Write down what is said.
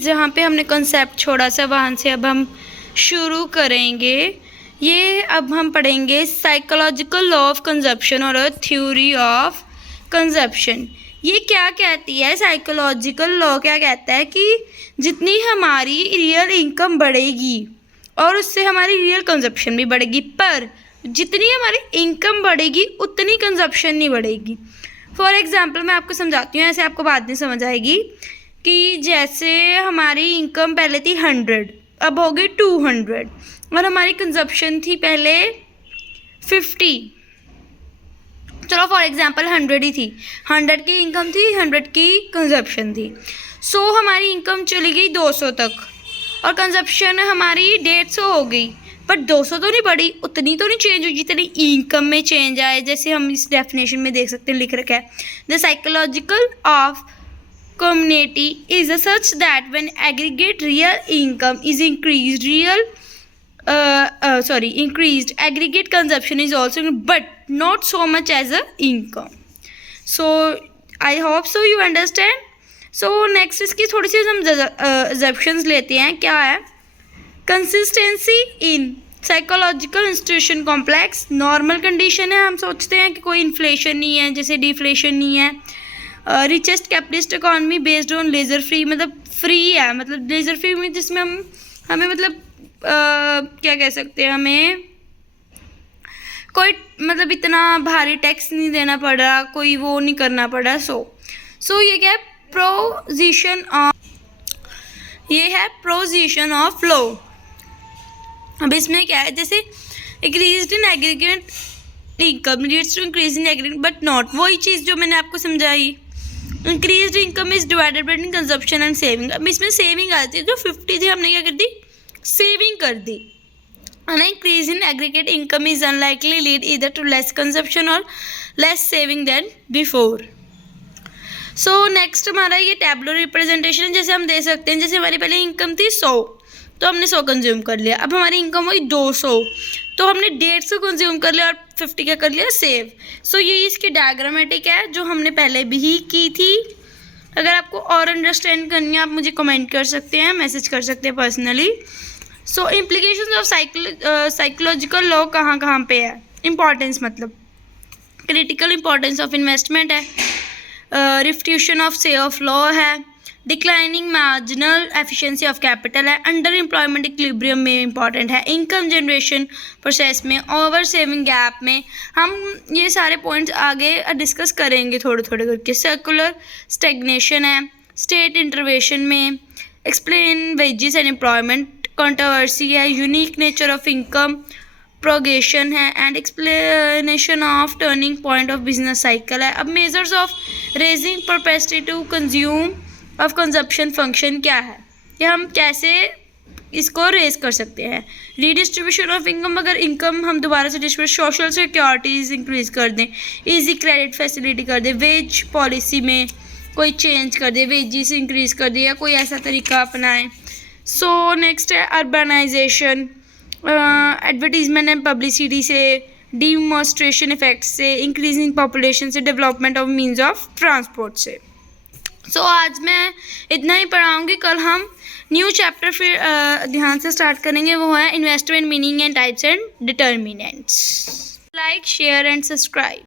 जहाँ पे हमने कॉन्सेप्ट छोड़ा था वहाँ से अब हम शुरू करेंगे। ये अब हम पढ़ेंगे साइकोलॉजिकल लॉ ऑफ कंजप्शन और थ्योरी ऑफ कंजप्शन। ये क्या कहती है साइकोलॉजिकल लॉ? क्या कहता है कि जितनी हमारी रियल इनकम बढ़ेगी और उससे हमारी रियल कंजप्शन भी बढ़ेगी, पर जितनी हमारी इनकम बढ़ेगी उतनी कंजप्शन नहीं बढ़ेगी। फॉर एग्जांपल मैं आपको समझाती हूँ, ऐसे आपको बात नहीं समझ आएगी। कि जैसे हमारी इनकम पहले थी 100, अब हो गई 200 और हमारी कंजप्शन थी पहले 50। चलो फॉर एग्जांपल 100 ही थी, 100 की इनकम थी, 100 की कंजप्शन थी। सो हमारी इनकम चली गई 200 तक और कंजप्शन हमारी 150 हो गई, बट 200 तो नहीं बढ़ी, उतनी तो नहीं चेंज हुई जितनी इनकम में चेंज आए। जैसे हम इस डेफिनेशन में देख सकते हैं, लिख रखा है the psychological of community is such that when aggregate real income is increased, increased aggregate consumption is also, but not so much as a income. So I hope so you understand. So next इसकी थोड़ी सी हम assumptions लेते हैं। क्या है? consistency in psychological institution complex, normal condition है, हम सोचते हैं कि कोई इन्फ्लेशन नहीं है, जैसे डिफ्लेशन नहीं है। Richest capitalist economy based on laissez faire, मतलब फ्री है, मतलब लेजर फ्री में जिसमें हमें मतलब क्या कह सकते हैं, हमें कोई मतलब इतना भारी टैक्स नहीं देना पड़ रहा, कोई वो नहीं करना पड़ रहा। सो ये क्या है? Proposition of law. अब इसमें क्या है, जैसे increase in aggregate income leads to increase in aggregate but not, वही चीज़ जो मैंने आपको समझाई। Increase income is divided between consumption and saving. अब इसमें सेविंग आती है, जो 50 थी हमने क्या कर दी? सेविंग कर दी। And increase in aggregate income is unlikely lead either to less consumption और less saving than before. So next हमारा ये टैबुलर रिप्रेजेंटेशन है। जैसे हम दे सकते हैं, जैसे हमारी पहले इनकम थी 100, तो हमने 100 कंज्यूम कर लिया। अब हमारी इनकम हुई 200, तो हमने 150 कंज्यूम कर लिया और 50 क्या कर लिया? सेव। सो ये इसकी डायग्रामेटिक है जो हमने पहले भी ही की थी। अगर आपको और अंडरस्टैंड करनी है आप मुझे कमेंट कर सकते हैं, मैसेज कर सकते हैं personally. So implications of psychological law कहाँ कहाँ पे है? इम्पॉर्टेंस मतलब क्रिटिकल इम्पॉर्टेंस ऑफ इन्वेस्टमेंट है, रिफ्यूशन ऑफ से ऑफ लॉ है, declining marginal efficiency of capital है, अंडर एम्प्लॉयमेंट इक्विलिब्रियम में इंपॉर्टेंट है, इनकम जनरेशन प्रोसेस में, ओवर सेविंग गैप में। हम ये सारे पॉइंट्स आगे डिस्कस करेंगे थोड़े थोड़े करके। सर्कुलर स्टेगनेशन है, स्टेट इंटरवेंशन में, explain wages and employment, controversy है, unique nature of income propagation है, and explanation of turning point of business cycle है। अब measures of raising propensity to consume of consumption function क्या है, कि हम कैसे इसको रेज कर सकते हैं। रीडिस्ट्रीब्यूशन ऑफ इनकम, अगर इनकम हम दोबारा से डिस्ट्रीब्यूट, सोशल सिक्योरिटीज़ इंक्रीज कर दें, इजी क्रेडिट फैसिलिटी कर दें, वेज पॉलिसी में कोई चेंज कर दे, वेजेस इंक्रीज कर दे, या कोई ऐसा तरीका अपनाएं। सो नेक्स्ट है अर्बनाइजेशन, एडवर्टीजमेंट एंड पब्लिसिटी से, डिमॉन्स्ट्रेशन इफेक्ट से, इंक्रीजिंग पॉपुलेशन से, development of means of transport से। सो आज मैं इतना ही पढ़ाऊँगी। कल हम न्यू चैप्टर फिर ध्यान से स्टार्ट करेंगे, वो है investment meaning and types and determinants. Like, share and subscribe.